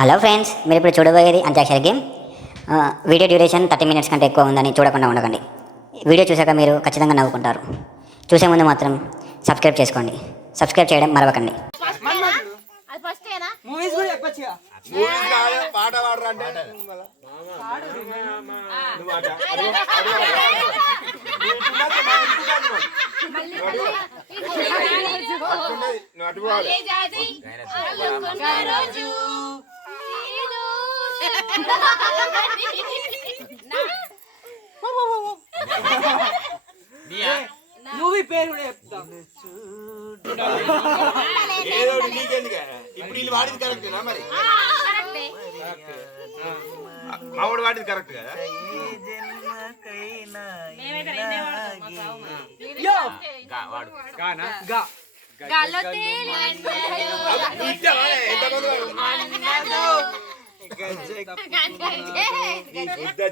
Hello friends, మీరు ఇప్పుడు చూడబోయేది antakshari game. Video duration 30 minutes కంటే ఎక్కువ ఉందని చూడకుండా ఉండకండి. వీడియో చూసాక మీరు ఖచ్చితంగా నవ్వుకుంటారు. చూసే ముందు మాత్రం సబ్స్క్రైబ్ చేసుకోండి. సబ్స్క్రైబ్ చేయడం మరవకండి. మూవీ పేరు కూడా చెప్తాం. ఏదో నీకెందుకు ఇప్పుడు వీళ్ళు వాడింది కరెక్టేనా? మరి మావాడు వాడింది కరెక్ట్ కదా?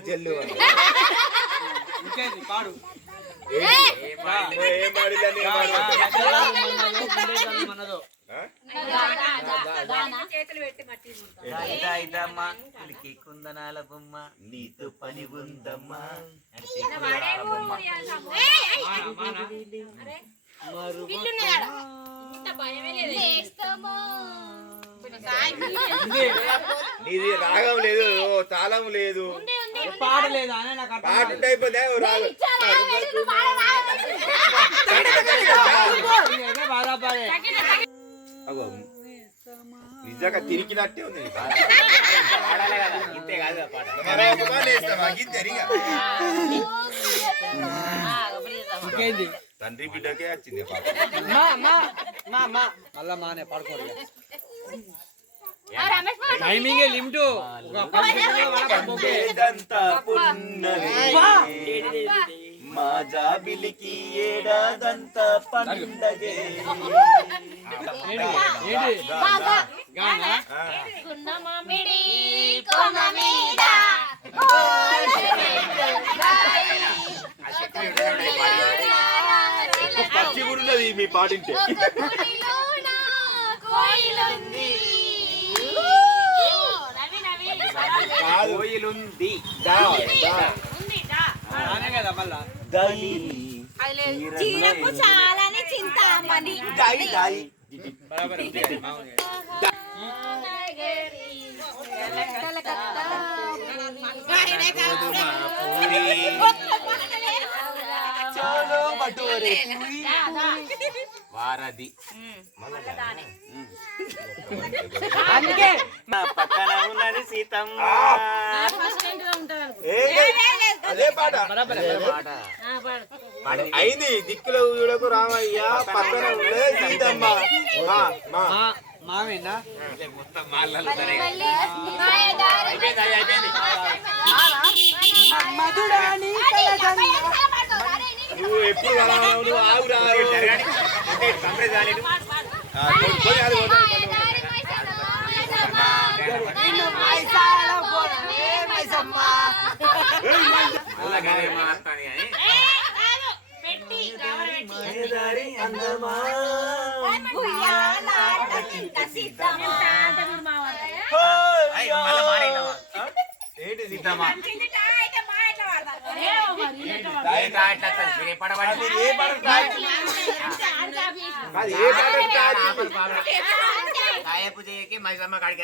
చెల్లు ఇంకేంది పాడు. కుందనాల బొమ్మ నీతో పని ఉందమ్మా. నీది రాగం లేదు, తాళం లేదు, పాట లేదా పాట ఉంటే అయిపోతే రాగం. నిజంగా తిరిగినట్టే ఉంది. తండ్రి బిడ్డకే వచ్చింది మళ్ళా మానే పాడుకోరు. Timing limit. మా జాబిలికి ఏడాదంతా పండగే. పచ్చి గురున్నది మీ పాటింటే. కోయిలుంది కదా మళ్ళా చాలానే చింతామణి వారది పక్కన ఉన్నది సీతమ్మ. అదే పాట అయింది. దిక్కుల ఊడకు రామయ్య పక్కన ఉండే సీతమ్మ. మామేనా మొత్తం నువ్వు ఎప్పుడు నువ్వు ఆగు రాదు. ఏంటి సీతమ్మ? మైసమ్మ కాడికి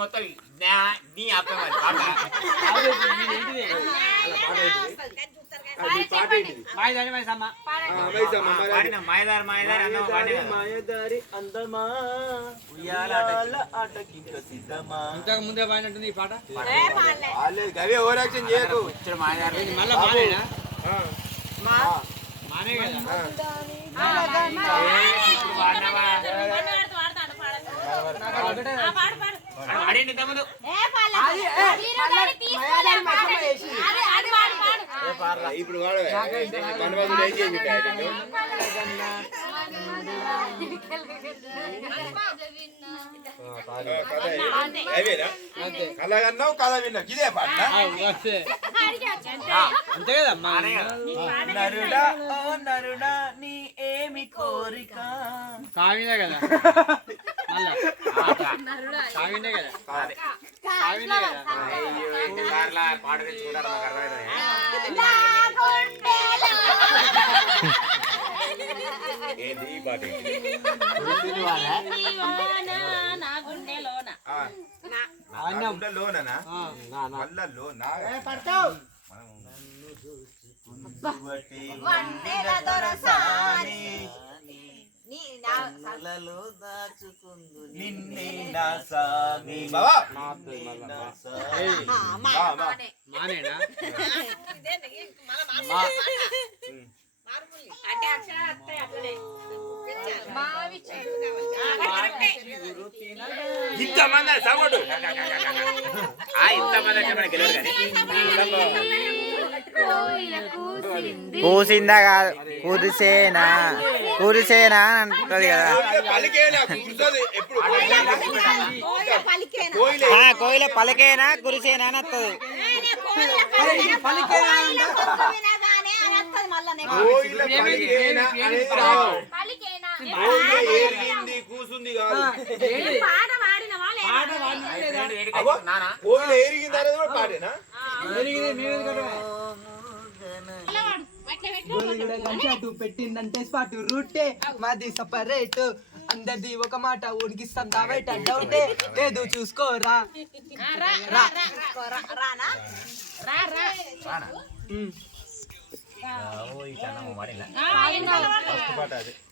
మొత్తం నీ మాయదారి అందమా ఇంతకు ముందే పాడినట్టుంది ఈ పాట. గవే ఓవరాక్షన్ చేయకు. మళ్ళా మానేనా మానే కదా. ఇప్పుడు కథ కన్నావు కథ విన్నావు ఇదే పాట. అంతే కదా. నరుడా ఓ నరుడా నీ ఏమి కోరిక కావినే కదా మళ్ళా కావినే కదా కావినే కదా పాట తెచ్చుకుంటారు మాకు అర్థమైంది నా గుండెలో ఏంది ఈ పాట నా గుండెలోన లోనా మళ్ళా లోనా వన్నెల దొరసాని నిన్నే నా సామి బావా మానేనా అంటే అక్షరాలు వస్తాయి అట్లనే ఇంతమంది సపోర్టు ఇంతమంది అంటే మనకి గెలవదు కానీ కూసిందా కాదు కురిసేనా కురిసేనా అని అంటది కదా కోయిల పలికేనా కురిసేనా అని వస్తుంది కూసుంది కాదు పాటేనా పెట్టిందంటే స్పాటు రూటే మాది సపరేట్ అందరిది ఒక మాట ఉడికిస్తాం దావేట డౌటే లేదు చూసుకోరా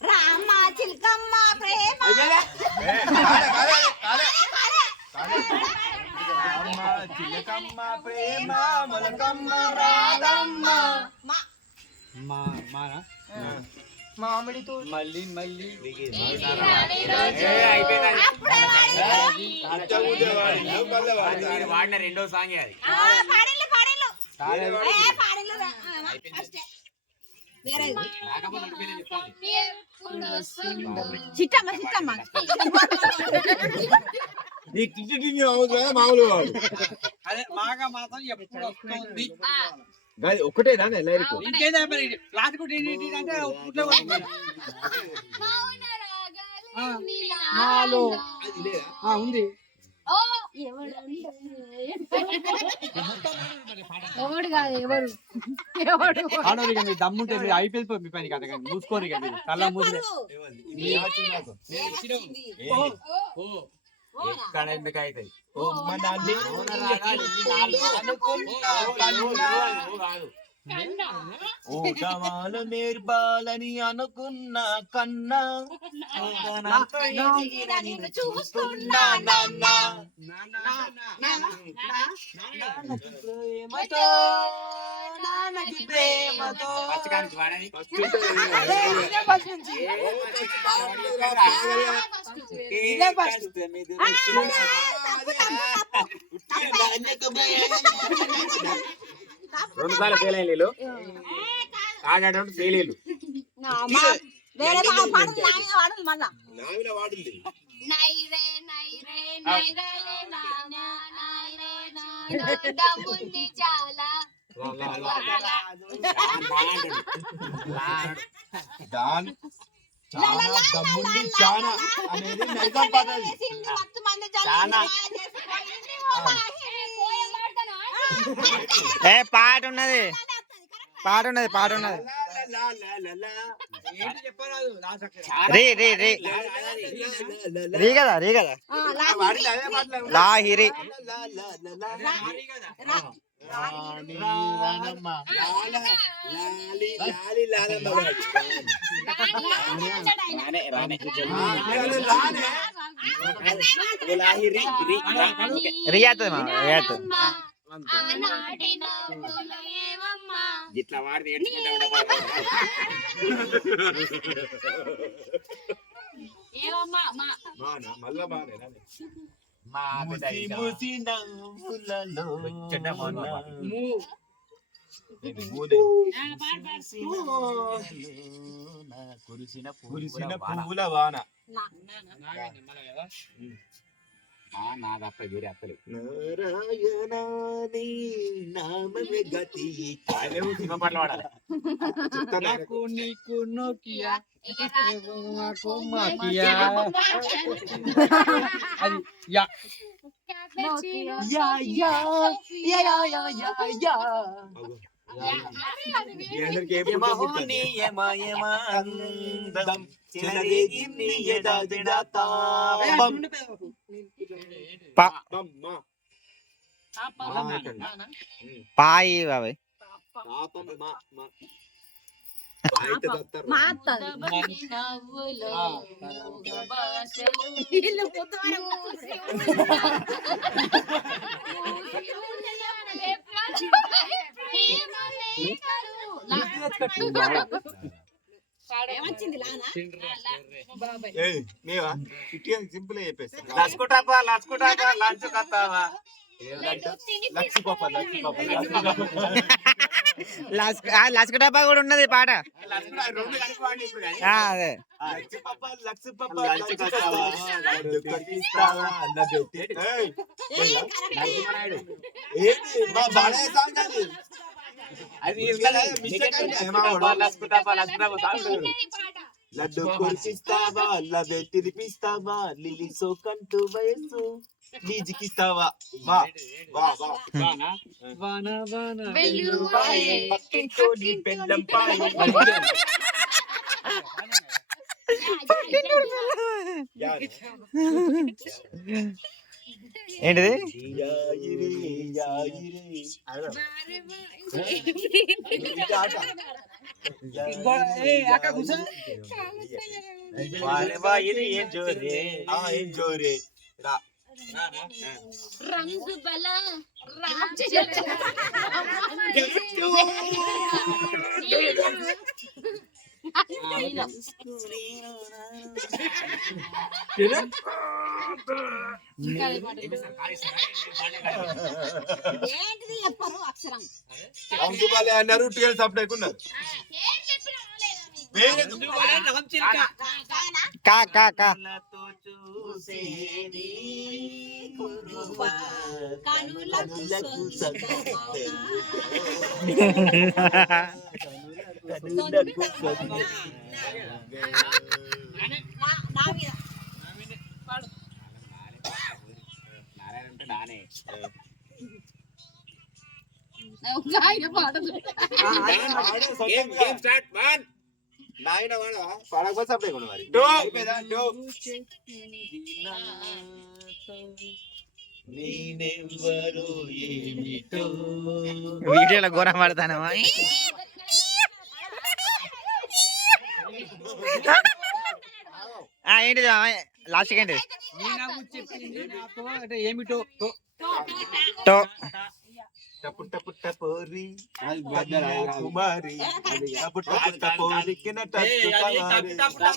రామ చిలకమ్మ ప్రేమ చిలకమ్మ ప్రేమ మొలకమ్మ రాధమ్మ మామిడితో మళ్ళీ మళ్ళీ వాడిన రెండో సాంగ్ అది చిట్టమ్మ చిట్టమ్మ నీ టికెట్ అవుతుంది కదా మామూలు అదే బాగా మాత్రం ఎప్పుడు వస్తుంది ఒకటేనా లైరికు ఇంకేదా మరి క్లాస్ కూడా అంటే ఊట్లో నాలో ఉంది ఎవడు కాదు ఎవరు ఆడోరు మీ దమ్ముంటే మీరు అయిపోయి మీ పని కదా కానీ మూసుకోరు ఇక మీరు కళ్ళ మూసి ఎక్కడ ఎందుకు అవుతాయి నేర్పాలని అనుకున్న కన్నా చూస్తున్నా ప్రేమతో నాన్నకి ప్రేమతో రెండు సార్లు ఫెయిల్ అయిన నీళ్ళు ఆడాడు ఫెయిల్ అయ్యారు వేరే పాటలు వాడదు మళ్ళా వాడుంది దాన్ చాలా దమ్ముంది చాలా అనేది నైజాం పాట అది. ఏ పాట ఉన్నది పాట ఉన్నది పాట ఉన్నది లా లా లా లా. రీ రీ రీ రీ కదా రీ కదా వాడిన అదే పాటలు. లాహిరి లా లా లా లా. రాణి రాణమ్మ. లాల లాలి లాలి లాలమ్మ గారు. లానే. లాహిరి రి రీ అవుతుంది మా రీ అవుతుంది ఇట్లా వాడితే ఏడ్చుకుంటా మళ్ళా ముసి నవ్వులలో కురిసిన పువ్వుల వాన నాకు అప్ప వేరే అత్తలు నారాయణాని నామమే గతి సినిమా పాటలు పాడాలి నాకు నీకు నోకియా నాకు మాకియా అది యా యా యా యా యా యా యా యమహోని యమ యమ అందం చెలరేగింది యదాదిడా తాపం పాయి బాబాయ్ తాపం మా ఇల్లు పొద్దువరకు ఏమొచ్చింది లానా సింపుల్ చెప్పేస్తా లచ్చుకుంటాపా లంచ్ కత్తావా లస్క డబ్బా కూడా ఉన్నది పాట రెండు కలిపి వాడిని ఇప్పుడు కానీ అదే నరసింహనాయుడు అది లచ్చుకుంటాపా లడ్డు కొరికిస్తావా లవే తిరిపిస్తావా లిలి సోకంటూ వయస్సు లీజికిస్తావా వా వా వా వాన వాన వెల్లువాయే. పక్కింటోని బెల్లం పాయ ఏంటిది యాయిరే యాయిరే అక్క కూర్చో ఏం జోరే ఏం జోరే రా రంగు బల ఏంటిది చెప్పరు అక్షరం అంకుబాలే అన్నారు ట్వెల్వ్ సప్లైకి ఉన్నారు కా కా కా నారాయణ అంటే నానే గేమ్ స్టార్ట్ వన్ నాయన వాడ పడకపోతే సప్లై కొను మరి నేనెవ్వరు ఏమిటో వీడియోలో ఘోరం పడతానమ్మా ఏంటిది లాస్ట్ ఏంటి నాకు చెప్పింది నాతో అంటే ఏమిటో టో టపు టపు టపోరి కుమారి టపు టపు టపోరికిన టప్పు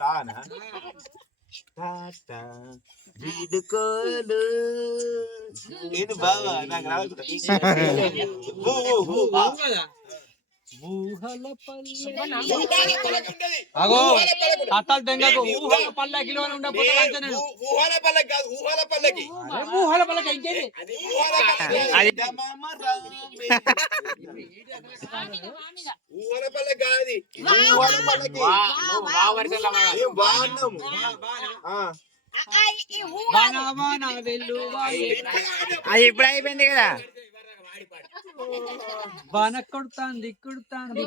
తానా టాటా వీడుకోలు నేను బాగా నాకు రాదు అగో అత్తలు తెంగకు ఊహల పల్లకిలో ఉండకపోతే ఊహల పల్లకి కాదు ఊహల పల్లకి ఊహల పల్లకి ఇంకేది ఊహల పల్లకి కాదు ఊహల పల్లకి ఏం బాగున్నాము అది ఇప్పుడు అయిపోయింది కదా బాన కొడుతాంది కుడుతాంది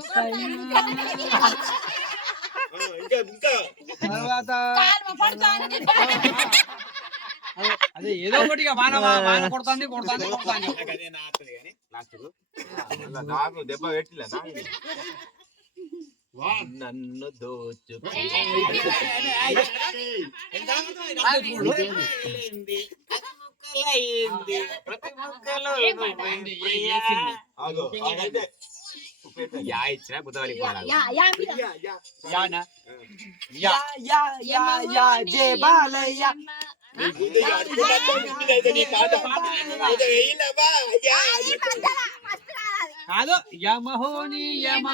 ఇంకా తర్వాత అదే ఏదో ఒకటిగా వాన వాన కొడుతుంది కొడుతుంది కొడుతుంది నాకు దెబ్బ పెట్టిలా నన్ను దోచు యా ఇచ్చిన గుద్దవలి యా యా యా జే బాలయ్య కాదు యమహోని యమ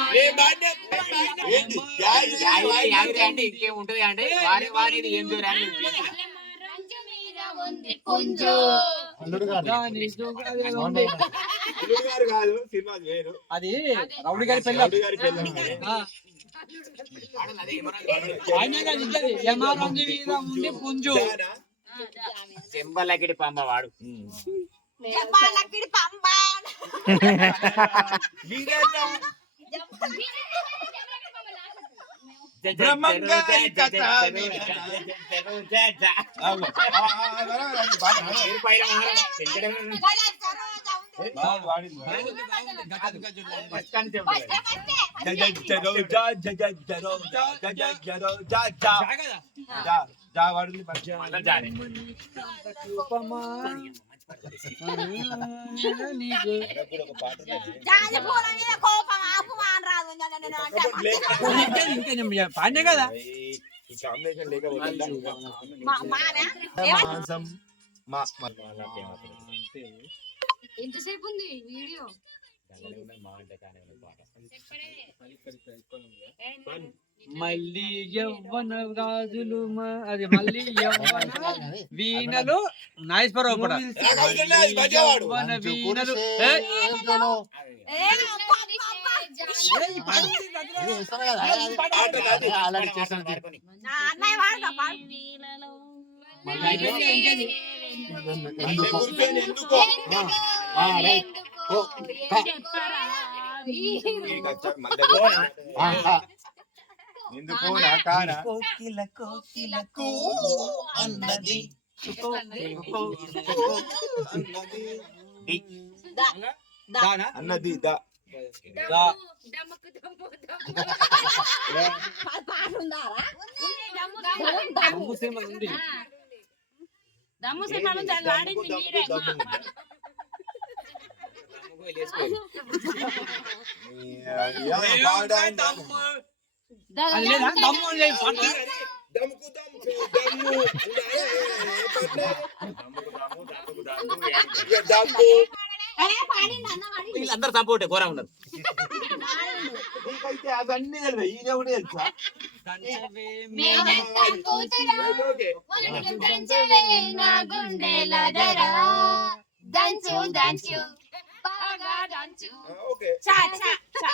అంటే ఇంకేం ఉంటది అంటే వారి వారి ఏం చూడాలి దాని జోగాలి ఉంది. కాదు సినిమా వేరు అది రౌడీ గారి పెళ్ళి ఆయన ఇద్దరి యమరంజి మీద ఉంది పుంజు చెంబలకిడి పంబ వాడు జపాలకిడి పంబ బ్రహ్మంగారి కథ జాజిపూల మీద కోపం ఆపుమాన్ రాదు పాడినే కదా కాంబినేషన్ లేకపోతే ఎంతసేపు ఉంది వీడియో మళ్ళీ యవ్వన రాజులు అది మళ్ళీ యవ్వన వీణలు నాగేశ్వరరావు కూడా యవ్వన వీణలు అన్నయ్య వాడతా ఎందుకు నా కాన కోకిల కోకిలకు అన్నది అన్నది దా దమ్ము సినిమాలో దాన్ని ఆడింది మీరే వీళ్ళందరూ సపోర్ట్ ఘోర ఉన్నారు అవన్నీ ఈయన కూడా తెలుసా దంచు దంచు బాగా దంచు ఓకే చా చా చా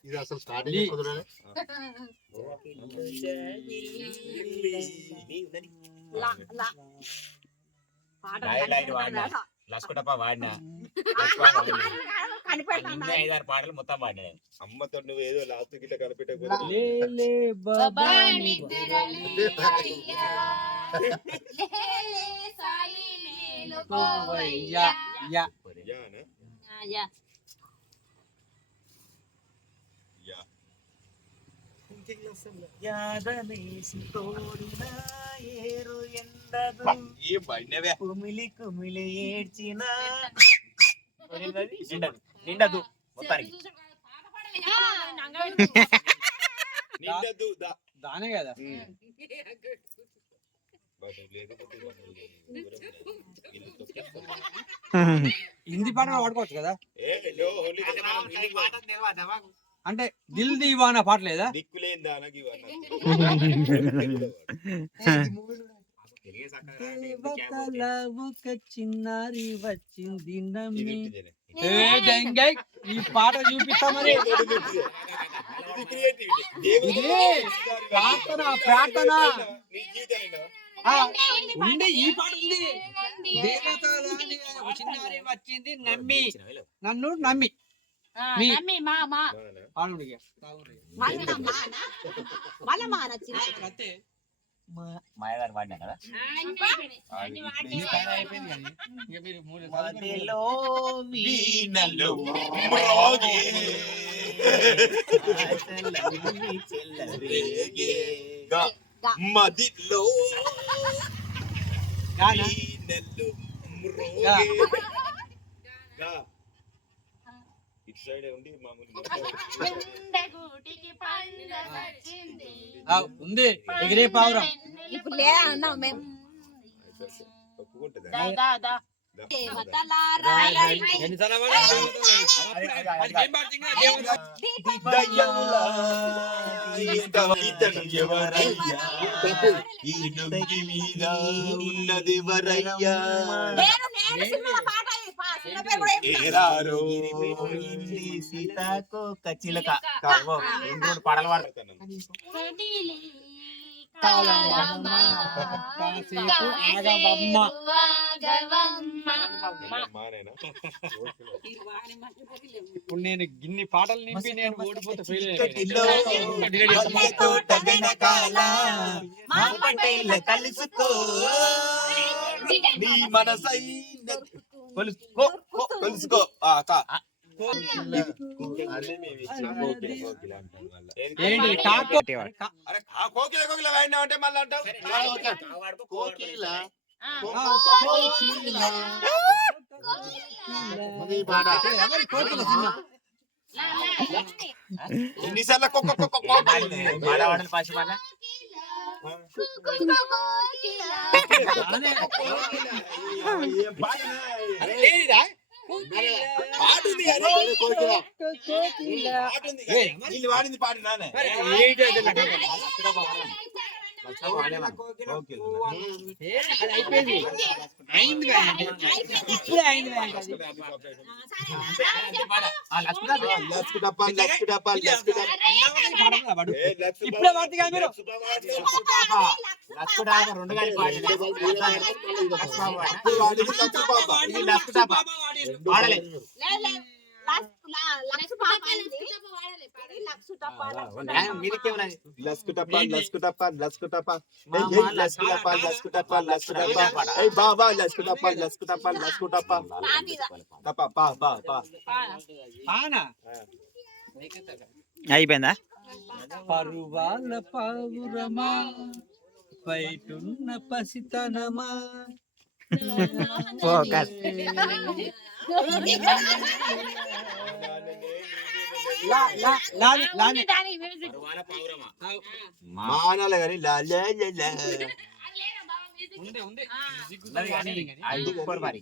ఇది అసలు స్టార్టింగ్ లా లా పాట లస్కుటప్ప వాడినా కనిపెడతాను 5-6 పాటలు మొత్తం వాడినా అమ్మతో నువ్వు ఏదో లాస్ట్ గిట్ట కనిపెట్టకపోతే లేలే బాబా yeah yeah Yana yeah yeah ఏ బడినవే కుమిలి కుమిలి ఏడ్చిన నిండదు మొత్తానికి నిండదు దా దానే కదా లేకపోతే హిందీ పాటలు పాడుకోవచ్చు కదా ఏ లో హోలీ అంటే దిల్ దీవానా పాట లేదా దిక్కులేని దానకి దేవతల ఒక చిన్నారి వచ్చింది నమ్మి ఏ దెంగై ఈ పాట చూపిస్తా మరి ప్రార్థన ప్రార్థన ఉండే ఈ పాట ఉంది దేవతల ఒక చిన్నారి వచ్చింది నమ్మి నన్ను నమ్మి నమ్మి మా మా పాడు మళ్ళా మానా మళ్ళా మానొచ్చింది అంతే మాయదారి వాడినా కదా మదిలో వీణలు మ్రోగే మదిలో వీణలు మ్రోగే ఇటు సైడ్ ఉండి మామూలు గుండెగూటికి పండ వచ్చింది. ఉంది ఎగిరే పావురం. ఇప్పుడు లేదా అన్నాం మేము. ఒప్పుకుంటుందా దా, దా, దా. దేవతలారా రండి. ఎన్నిసార్లు పాడాలి? అది ఏం పాడుతుంది ఇంకా? దేవుడు. దయ్యంలా ఇతను ఎవరయ్యా ఈ డొంకి మీద ఉన్నదెవరయ్యా నేను సినిమాలో పాట ఇది. సినిమా పేరు కూడా ఏం ఏరారో సీతాకో కచ్చిలక రెండు పాటలు పాడతాను. కదిలి కాసేపు ఆగవమ్మ. మానేనా ఇప్పుడు నేను గిన్ని పాటలు నింపి నేను ఓడిపోతే ఫెయిల్ చిక్కటిలో మల్లె తోట వెనకాల మా పటేల కలుసుకో నీ మనసైన కొలుసుకో ఏంటి కాకో అరే కోకిల కోకిల వాడినా అంటే మళ్ళీ అంటావు కోకిల ఎన్నిసార్లు మాడవాడని పసి మాట వాడింది పాడి నానే అయిపోయింది. అయింది ఇప్పుడే అయింది. ఇప్పుడే వాడుతుంది కదా మీరు. రెండు గాలి పాట పాడలే అయిపోయిందా పరువాల పావురమా బయటున్న పసితనమా ఫోకస్ మానాలి కానీ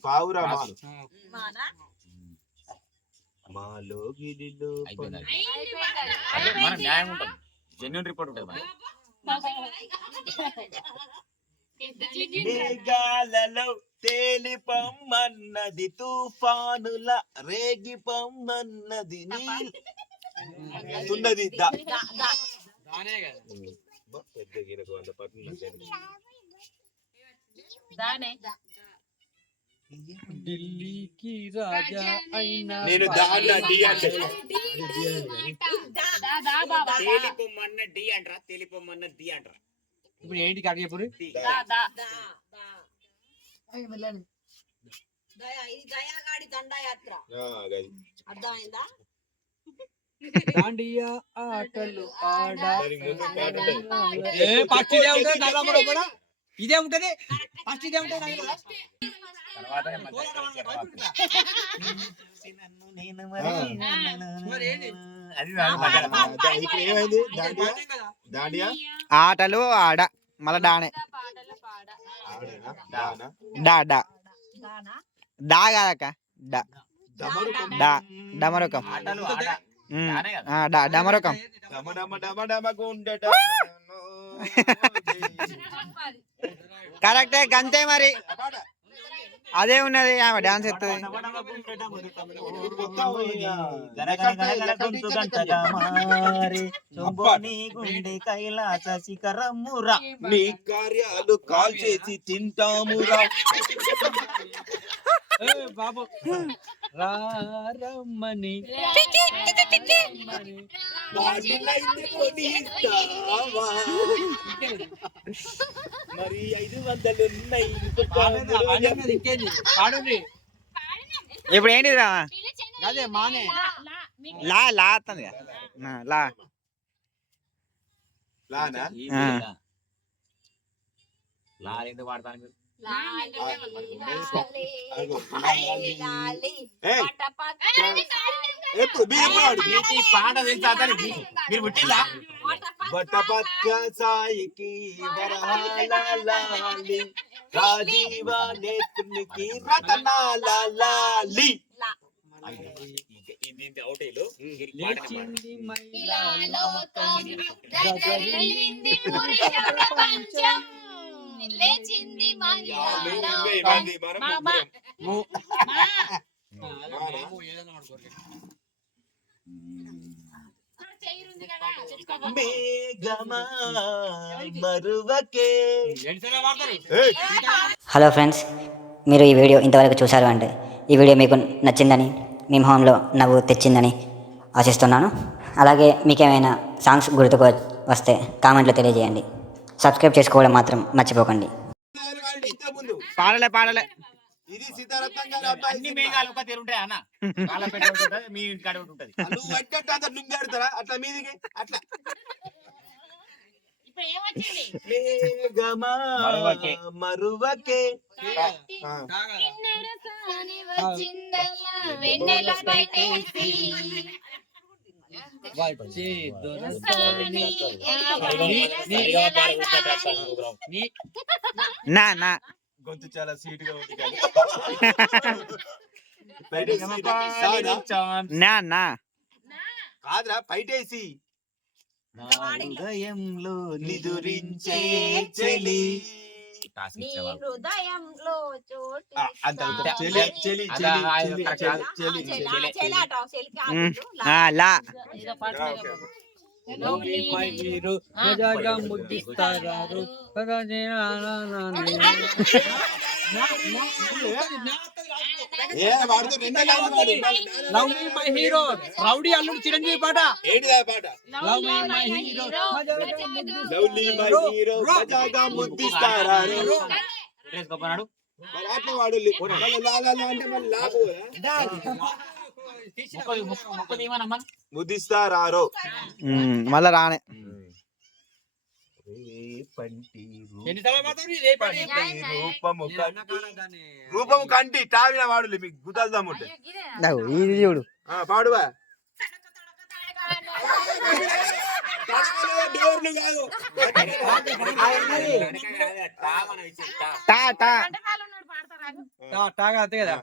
పావురమా మాలో గిలిలో న్యాయం ఉంటుంది. జెన్యూన్ రిపోర్ట్ ఉంటుంది మరి. మేఘాలలో తేలిపమ్మన్నది తుఫానుల రేగిపమ్మన్నది ఉన్నది ఢిల్లీకి రాజా అయినా నేను దాన్ని తేలిపొమ్మన్న డి అంటారా తేలిపొమ్మన్న ది అంటారా ఇప్పుడు ఏంటి కడిగేపురి దయాగాడి దండయాత్ర అర్థమైందా? దాండియా ఆటలు ఆడా ఫస్ట్ ఇదే ఉంటుంది. నల్లమ్మలో కూడా ఇదే ఉంటది. ఫస్ట్ ఇదే ఉంటుంది. ఏమైంది దాండియా ఆటలు ఆడ మళ్ళా డానే డా డా డా కాదక్క డా డా డమరుకం ఆటలు ఆడ డమరుకం కరెక్టే గంతే మరి అదే ఉన్నది ఆమె డాన్స్ ఎత్తది కైలాస శిఖరమురా నీ కార్యాలు కాల్ చేసి తింటామురా బాబు రమ్మని మరి 500 ఉన్నాయి ఇప్పుడు ఏంటిది రా అదే మానే లా లా అత్తంది లా లానా లా ఎందుకు వాడతాను మీరు ఏయ్ ఎప్పుడు మీరు ఎప్పుడు ఆడు? మీకు ఈ పాట తెలుసా అతనికి? మీరు పుట్టిందా? బట్టపక్క సాయికి వరహాలి రాజీవ నేత్రునికి రతనాలి. దీంతో అవుట్ అయ్యలు. లేచింది ఇలా మహిళా లోకం దద్దరిల్లింది పురుష ప్రపంచం. లేచింది మహిళా లోకం. మా. చెయ్యిరుంది కదా, చెప్పుకోపో. మేఘమా మరువకే. ఏయ్, హలో ఫ్రెండ్స్, మీరు ఈ వీడియో ఇంతవరకు చూశారు అంటే ఈ వీడియో మీకు నచ్చిందని, మీ మొహంలో నవ్వు తెచ్చిందని ఆశిస్తున్నాను. అలాగే మీకేమైనా సాంగ్స్ గుర్తుకు వస్తే కామెంట్లో తెలియజేయండి. సబ్స్క్రైబ్ చేసుకోవడం మాత్రం మర్చిపోకండి. ఇంతకుముందు పాడలే ఇది సీతారత్నం గారి అబ్బాయి అన్ని సినిమా. మేఘాలు ఒక తీరు ఉంటాయి అన్న. వాళ్ళ పెట్ట ఒకటి ఉంటది, మీ ఇంటికాడ ఒకటి ఉంటది. నువ్వు అడ్డంటే అంత లుంగాడుతారా అట్లా మీదికి అట్లా. ఇప్పుడు ఏమొచ్చింది? మేఘమా మరువకే. మరువకే. కిన్నెరసాని వచ్చిందమ్మా వెన్నెల బయటేసి. వచ్చి సాని సరిగా పాలు కూర్చున్నట్టు వస్తాను ప్రోగ్రాం. నా గొంతు చాలా సీట్ గా ఉంది కానీ. పైటేసి నా కాదురా పైటేసి హృదయంలో నిదురించే చెలి. టాస్క్ నీ ఇచ్చేవాళ్ళు. హృదయంలో చోటు అంత చెలి చెలి అదా, చెలి అది కరెక్ట్ కాదు. చెలి లా లవ్లీ మై హీరో మజాగా ముద్దిస్తారారు. ఏ వాడితో రెండే లైన్లు వాడు. లవ్లీ మై హీరో రౌడీ అల్లుడు చిరంజీవి పాట. ఏంటిది ఆ పాట? Lovely my hero lovely my hero మజాగా ముద్దిస్తారా. డ్రెస్ గొప్పనాడు. మరి అట్లా వాడు మళ్ళీ లా లా లా అంటే మళ్ళీ లాభం కదా. ముక్కు తీయమనమ్మా. ముద్దిస్తారారో. మళ్ళా రానే రేపంటి ఎన్నిసార్లు మాట్లాడు నీ రేపటి? రూపము కంటి. రూపము కంటి టావిన వాడు మీకు గుద్దల్దాముంటే ఇది చూడు. పాడువా. డోర్లు కాదు. టా తాగా అంతే కదా.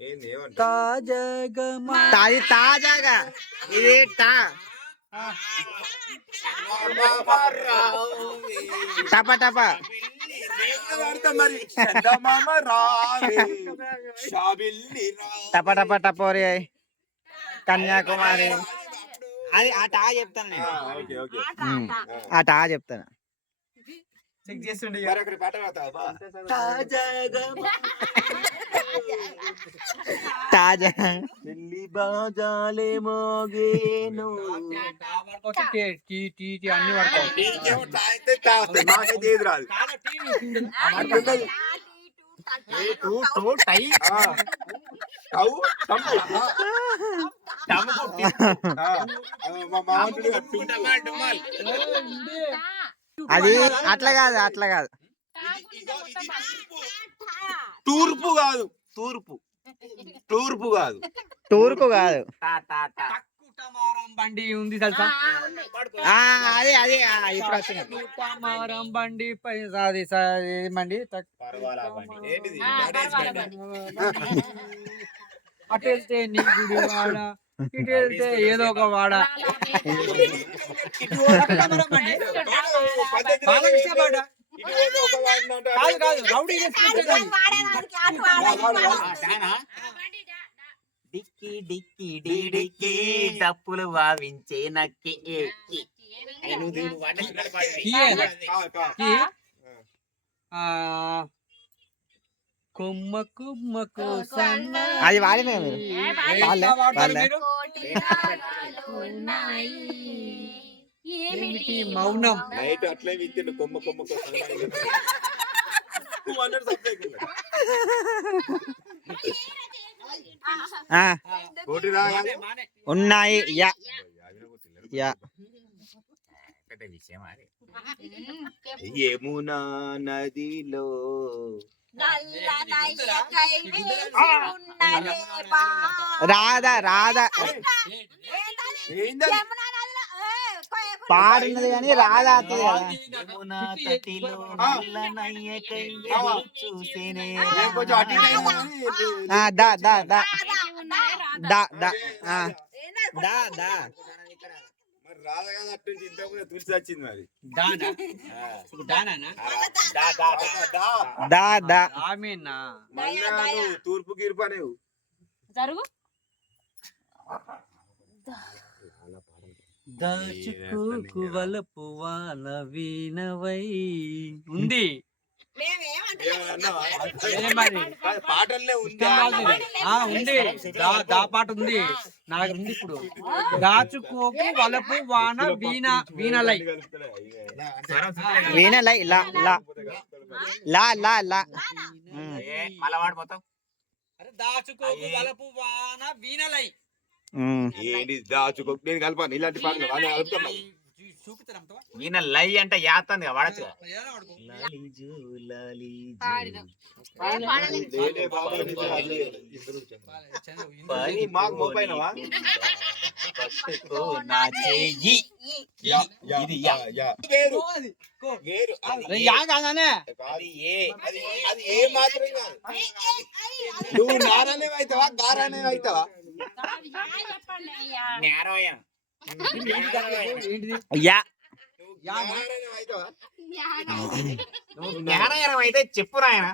ఏంది ఏమంట? అది తాజాగా ఇది టా టప టప మరి చందమామ రావే, షాబిల్లి రా. టప టప టపోరి కన్యాకుమారి. అది ఆ టా చెప్తాను నేను. Okay okay. ఆ టా చెప్తాను. చెక్ చేస్తుండే మరి అక్కడ పాట పాడతావా? తాజాగా తాజా పెళ్లి బాజాలే మోగేను. అన్ని పడతావు. నీకేమో తాగితే తాగుతాయి, మాకైతే ఏది రాదు. అట్లున్నది. ఏ టూ టూ టై. టౌ టమ్ము. మా మామూలు అది అట్లా కాదు తూర్పు కాదు, తూర్పు తూర్పు కాదు. టూర్కు కాదు. టమారం బండి ఉంది తెలుసా? అదే అదే ఇప్పుడు వచ్చింది. టమారం బండి పై సాది బండి ఏంటిది? అటు వెళ్తే నీ గుడి వాడ, ఇటు వెళ్తే ఏదో ఒక వాడ. టమారం బండి బాలకృష్ణ పాట. కాదు కాదు రౌడీ డిక్కి డిక్కి డిక్కి డప్పులు వావించే నక్కి ఎక్కి. కొమ్మ కొమ్మకు సన్న. అది వాడినా మీరు. ఎలా వాడతారు మీరు? ఏమిటి మౌనం? నైట్ అట్లే విత్తిండు కొమ్మ కొమ్మ కోటి రాగానే ఉన్నాయి. యా యా విషయం అది. యమునా నదిలో రాధా రాధా పాడున్నది కానీ రాధా వస్తుంది కదా. యమునా తటిలో నల్లనయ్యకై ఎదురు చూసేనే. దా దా దా దా దా దా దా మరి రాధగానే అట్టు నుంచి ఇంతకుముందు తులసి వచ్చింది మరి. దానా ఇప్పుడు దానా దా దా ఆమెనా మళ్ళా నువ్వు తూర్పు గిరుపు అనేవు. జరుగు దాచుకోకు వలపు వాన వీణవై ఉంది. ఏ మరి పాటలనే ఉంది. ఉంది దా పాట ఉంది నా దగ్గర ఉంది. ఇప్పుడు దాచుకోకు వలపు వాన వీణలై వీణలై లా లా లా లా లా. మళ్ళా వాడు మొత్తం అరే దాచుకోకు వలపు వాన వీణలై. ఏంటి దాచుకో, నేను కలపాను ఇలాంటి పాటలు వాళ్ళు కలుపుతాను. చూపుతారా ఈయన లై అంటే యాత్తంది వాడచ్చు. మాకు మోపైనవా నా చెయ్యి ఇది యా వేరు వేరు అది ఏ మాత్రం కాదు. నువ్వు నారాయణ అవుతావా గారాయణ అవుతావా? యా జ్ఞానయనం అయితే చెప్పు నాయన.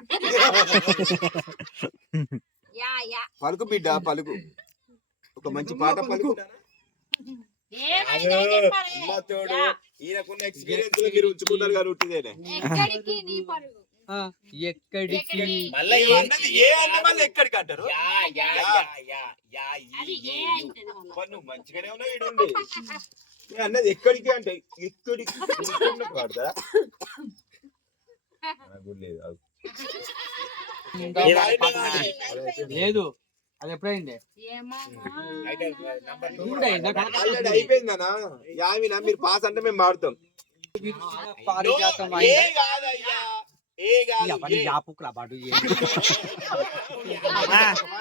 పలుకు బిడ్డ పలుకు, ఒక మంచి పాట పలుకు. అమ్మ తోడు ఈయనకున్న ఎక్స్పీరియన్స్ లో మీరు ఉంచుకున్నారు కానీ ఉట్టిదేనే. ఎక్కడికి మళ్ళీ ఏ అన్న మళ్ళీ ఎక్కడికి అంటారు. నువ్వు మంచిగానే ఉన్నావు. ఈడుండి అన్నది ఎక్కడికి అంటే ఎక్కడికి పాడదా లేదు. అది ఎప్పుడైంది ఆల్రెడీ అయిపోయిందనా. యామినా మీరు పాస్ అంటే మేము పాడతాం. ఏ కాదయ్యా ఏ కాదు యాపుకురా పాటు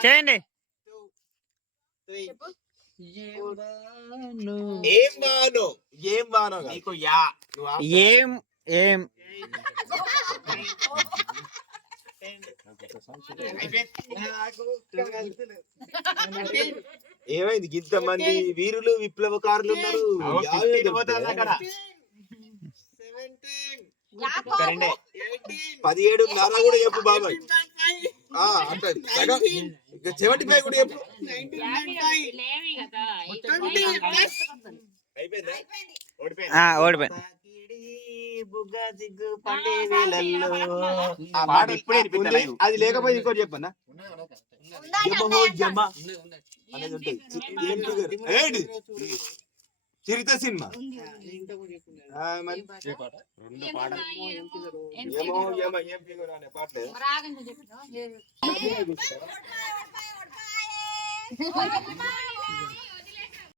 చేయండి. ఏం బాను ఏం బాను నీకు యా ఏం ఏం ఏమైంది? ఇంతమంది వీరులు విప్లవకారులు ఉన్నారు. 17.5 కూడా చెప్పు బాబాయ్. అంటే 75 కూడా చెప్పు. అయిపోయిందా? ఓడిపోయింది. అది లేకపోతే ఇంకోటి చెప్పన్నా. అనేది ఉంటుంది. చిరుత సినిమా ఏమో ఏమో ఏం ఫిగర్ అనే పాటలేదు. రాగండి